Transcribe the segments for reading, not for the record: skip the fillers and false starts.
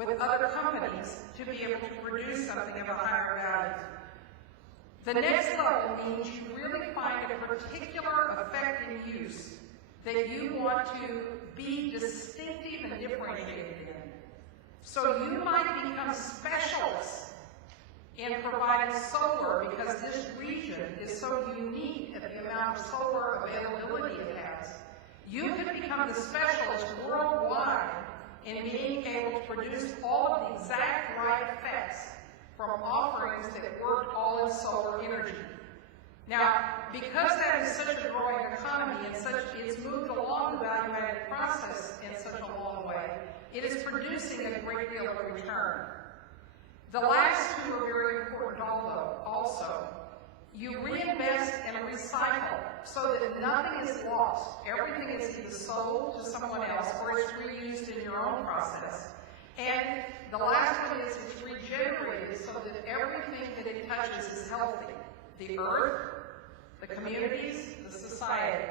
with other companies to be able to produce something of a higher value. The next level means you really find a particular effect in use that you want to be distinctive and differentiated in. So you might become specialists in providing solar because this region is so unique at the amount of solar availability it has. You could become the specialist worldwide in being able to produce all of the exact right effects from offerings that work all in solar energy. Now, because that is such a growing economy and it's moved along the value-added process in such a long way, it is producing a great deal of return. The last two are very important also. You reinvest and recycle so that nothing is lost. Everything is either sold to someone else or it's reused in your own process. And the last one is it's regenerated so that everything that it touches is healthy. The earth, the communities, the society.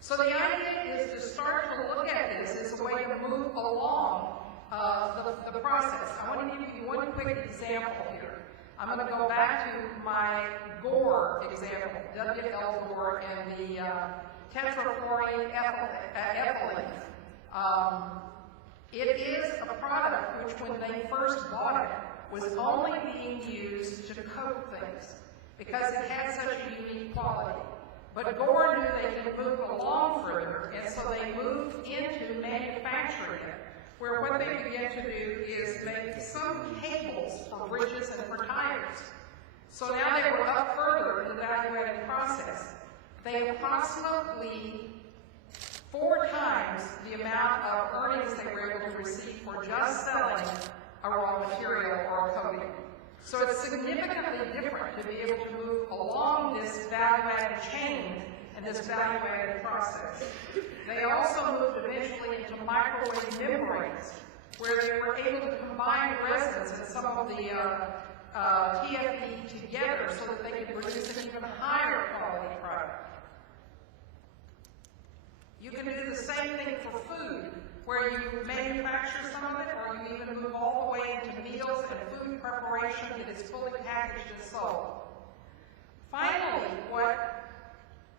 So the idea is to start to look at this as a way to move along the process. I want to give you one quick example here. I'm going to go back to my Gore example, WL Gore and the tetrafluorine ethylene. It is a product which, when they first bought it, was only being used to coat things because it had such a unique quality. But Gore knew they could move along further, and so they moved into manufacturing it, where what they began to do is make some cables for bridges and for tires. So now they were up further in the value-added process. They approximately 4 times the amount of earnings they were able to receive for just selling a raw material or a coating. So it's significantly different to be able to move along this value-added chain and this value-added process. They also moved eventually into microwave membranes, where they were able to combine resins and some of the TFE together so that they could produce an even higher quality product. You can do the same thing for food, where you manufacture some of it, or you even move all the way into meals and food preparation that is fully packaged and sold. Finally, what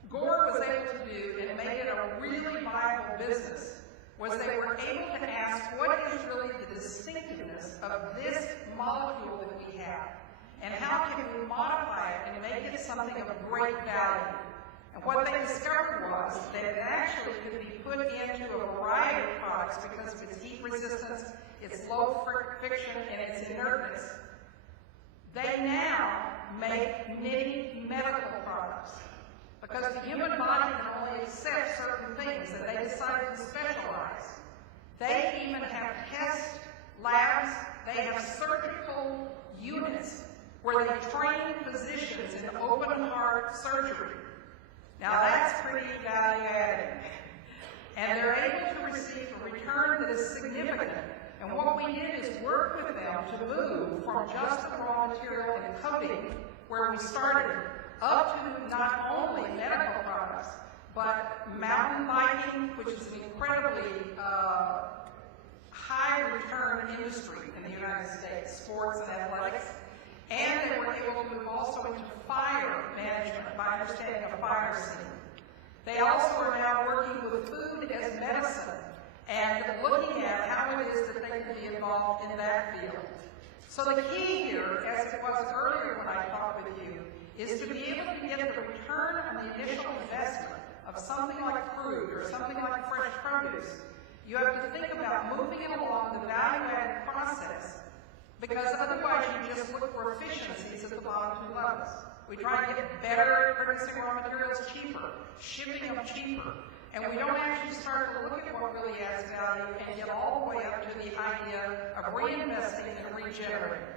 Gore was able to do and made it a really viable business was they were able to ask what is really the distinctiveness of this molecule that we have, and how can we modify it and make it something of great value. And what they discovered was that it actually could be put into a variety of products because of its heat resistance, its low friction, and its inertness. They now make many medical products because the human body can only accept certain things, and they decided to specialize. They even have test labs, they have surgical units where they train physicians in open heart surgery. Now that's pretty value-added. And they're able to receive a return that is significant. And what we did is work with them to move from just the raw material and coating, where we started, up to not only medical products, but mountain biking, which is an incredibly high return industry in the United States, sports and athletics. And they were able to move also into fire management by understanding a fire scene. They also are now working with food as medicine and looking at how it is that they can be involved in that field. So the key here, as it was earlier when I talked with you, is to be able to get the return on the initial investment of something like fruit or something like fresh produce. You have to think about moving it along the value-added process, because otherwise you just look for efficiencies at the bottom 2 levels. We try to get better at producing raw materials cheaper, shipping them cheaper, and we don't actually start to look at what really adds value and get all the way up to the idea of reinvesting and regenerating.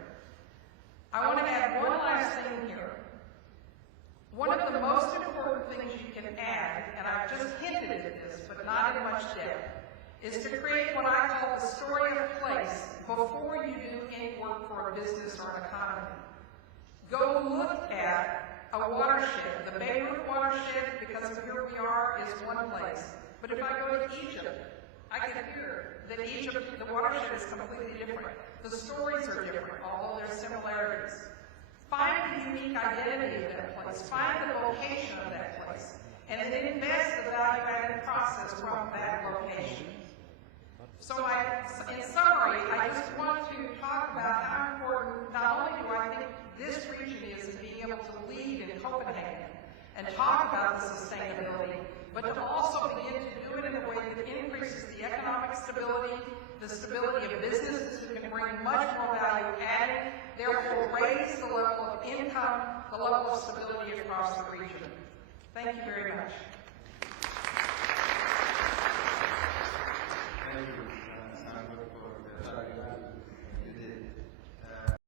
I want to add one last thing here. One of the most important things you can add, and I've just hinted at this, but not in much depth, is to create what I call the story of place before you do any work for a business or an economy. Go look at a watershed. The Beirut watershed, because of here we are, is one place. But if I go to Egypt, I get here. that each of the watershed is completely different. The stories are different, although there's similarities. Find the unique identity of that place. Find the location of that place. And then invest the value-added process from that location. So in summary, I just want to talk about how important not only do I think this region is in being able to lead in Copenhagen and talk about the sustainability, but to also begin to do it in a way that increases the economic stability, the stability of businesses who can bring much more value added, therefore raise the level of income, the level of stability across the region. Thank you very much.